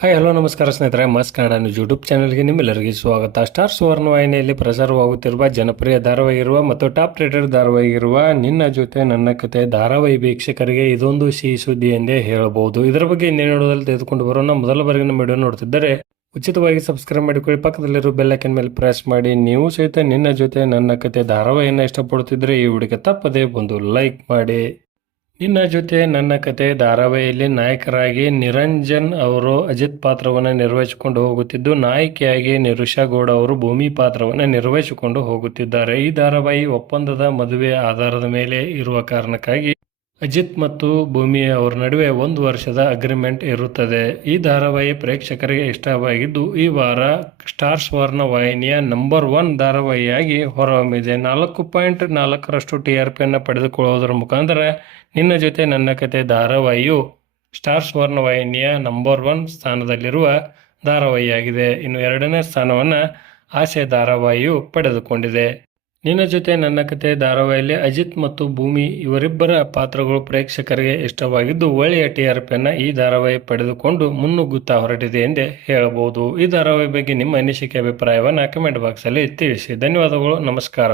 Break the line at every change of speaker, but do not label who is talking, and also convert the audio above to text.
Hi hello ನಮಸ್ಕಾರ ಸ್ನೇಹಿತರೆ. ಮಸ್ ಕನ್ನಡ ನ್ಯೂಸ್ ಯೂಟ್ಯೂಬ್ ಚಾನಲ್ಗೆ ನಿಮ್ಮೆಲ್ಲರಿಗೆ ಸ್ವಾಗತ. ಸ್ಟಾರ್ ಸುವರ್ಣ ವಾಹಿನಿಯಲ್ಲಿ ಪ್ರಸಾರವಾಗುತ್ತಿರುವ ಜನಪ್ರಿಯ ಧಾರಾವಾಹಿ ಇರುವ ಮತ್ತು ಟಾಪ್ ರೇಟೆಡ್ ಧಾರಾವಾಹಿರುವ ನಿನ್ನ ಜೊತೆ ನನ್ನ ಕತೆ ಧಾರಾವಾಹಿ ವೀಕ್ಷಕರಿಗೆ ಇದೊಂದು ಸಿಹಿ ಸುದ್ದಿ ಎಂದೇ ಹೇಳಬಹುದು. ಇದರ ಬಗ್ಗೆ ಇನ್ನೇನು ನೋಡೋದಲ್ಲಿ ತೆಗೆದುಕೊಂಡು ಬರೋಣ. ಮೊದಲ ಬಾರಿಗೆ ನಮ್ಮ ವಿಡಿಯೋ ನೋಡ್ತಿದ್ದರೆ ಉಚಿತವಾಗಿ ಸಬ್ಸ್ಕ್ರೈಬ್ ಮಾಡಿಕೊಳ್ಳಿ. ಪಕ್ಕದಲ್ಲಿರೋ ಬೆಲ್ಲೈಕನ್ ಮೇಲೆ ಪ್ರೆಸ್ ಮಾಡಿ. ನೀವು ಸಹಿತ ನಿನ್ನ ಜೊತೆ ನನ್ನ ಕತೆ ಧಾರಾವಾಹಿಯನ್ನು ಇಷ್ಟಪಡುತ್ತಿದ್ದರೆ ಈ ಹುಡುಗ ತಪ್ಪದೇ ಬಂದು ಲೈಕ್ ಮಾಡಿ. ನಿನ್ನ ಜೊತೆ ನನ್ನ ಕತೆ ಧಾರಾವಾಹಿಯಲ್ಲಿ ನಾಯಕರಾಗಿ ನಿರಂಜನ್ ಅವರು ಅಜಿತ್ ಪಾತ್ರವನ್ನು ನಿರ್ವಹಿಸಿಕೊಂಡು ಹೋಗುತ್ತಿದ್ದು, ನಾಯಕಿಯಾಗಿ ನಿರುಷಾ ಗೌಡ ಅವರು ಭೂಮಿ ಪಾತ್ರವನ್ನು ನಿರ್ವಹಿಸಿಕೊಂಡು ಹೋಗುತ್ತಿದ್ದಾರೆ. ಈ ಧಾರಾವಾಹಿ ಒಪ್ಪಂದದ ಮದುವೆ ಆಧಾರದ ಮೇಲೆ ಇರುವ ಕಾರಣಕ್ಕಾಗಿ ಅಜಿತ್ ಮತ್ತು ಭೂಮಿ ಅವರ ನಡುವೆ ಒಂದು ವರ್ಷದ ಅಗ್ರಿಮೆಂಟ್ ಇರುತ್ತದೆ. ಈ ಧಾರಾವಾಹಿ ಪ್ರೇಕ್ಷಕರಿಗೆ ಇಷ್ಟವಾಗಿದ್ದು, ಈ ವಾರ ಸ್ಟಾರ್ ಸ್ವರ್ಣ ವಾಹಿನಿಯ ನಂಬರ್ ಒನ್ ಧಾರಾವಾಹಿಯಾಗಿ ಹೊರಹೊಮ್ಮಿದೆ. ನಾಲ್ಕು ಪಾಯಿಂಟ್ ನಾಲ್ಕರಷ್ಟು ಟಿ ಆರ್ ಪಿಯನ್ನು ಪಡೆದುಕೊಳ್ಳುವುದರ ಮುಖಾಂತರ ನಿನ್ನ ಜೊತೆ ನನ್ನ ಕತೆ ಧಾರಾವಾಹಿಯು ಸ್ಟಾರ್ ಸ್ವರ್ಣ ವಾಹಿನಿಯ ನಂಬರ್ ಒನ್ ಸ್ಥಾನದಲ್ಲಿರುವ ಧಾರಾವಾಹಿಯಾಗಿದೆ. ಇನ್ನು ಎರಡನೇ ಸ್ಥಾನವನ್ನು ಆಸೆ ಧಾರಾವಾಹಿಯು ಪಡೆದುಕೊಂಡಿದೆ. ನಿನ್ನ ಜೊತೆ ನನ್ನ ಕತೆ, ಧಾರಾವಾಹಿಯಲ್ಲಿ ಅಜಿತ್ ಮತ್ತು ಭೂಮಿ ಇವರಿಬ್ಬರ ಪಾತ್ರಗಳು ಪ್ರೇಕ್ಷಕರಿಗೆ ಇಷ್ಟವಾಗಿದ್ದು, ಒಳ್ಳೆಯ ಟಿ ಆರ್ ಪಿಯನ್ನು ಈ ಧಾರಾವಾಹಿ ಪಡೆದುಕೊಂಡು ಮುನ್ನುಗ್ಗುತ್ತಾ ಹೊರಟಿದೆ ಎಂದೇ ಹೇಳಬಹುದು. ಈ ಧಾರಾವಾಹಿ ಬಗ್ಗೆ ನಿಮ್ಮ ಅನಿಸಿಕೆ, ಅಭಿಪ್ರಾಯವನ್ನು ಕಮೆಂಟ್ ಬಾಕ್ಸಲ್ಲಿ ತಿಳಿಸಿ. ಧನ್ಯವಾದಗಳು, ನಮಸ್ಕಾರ.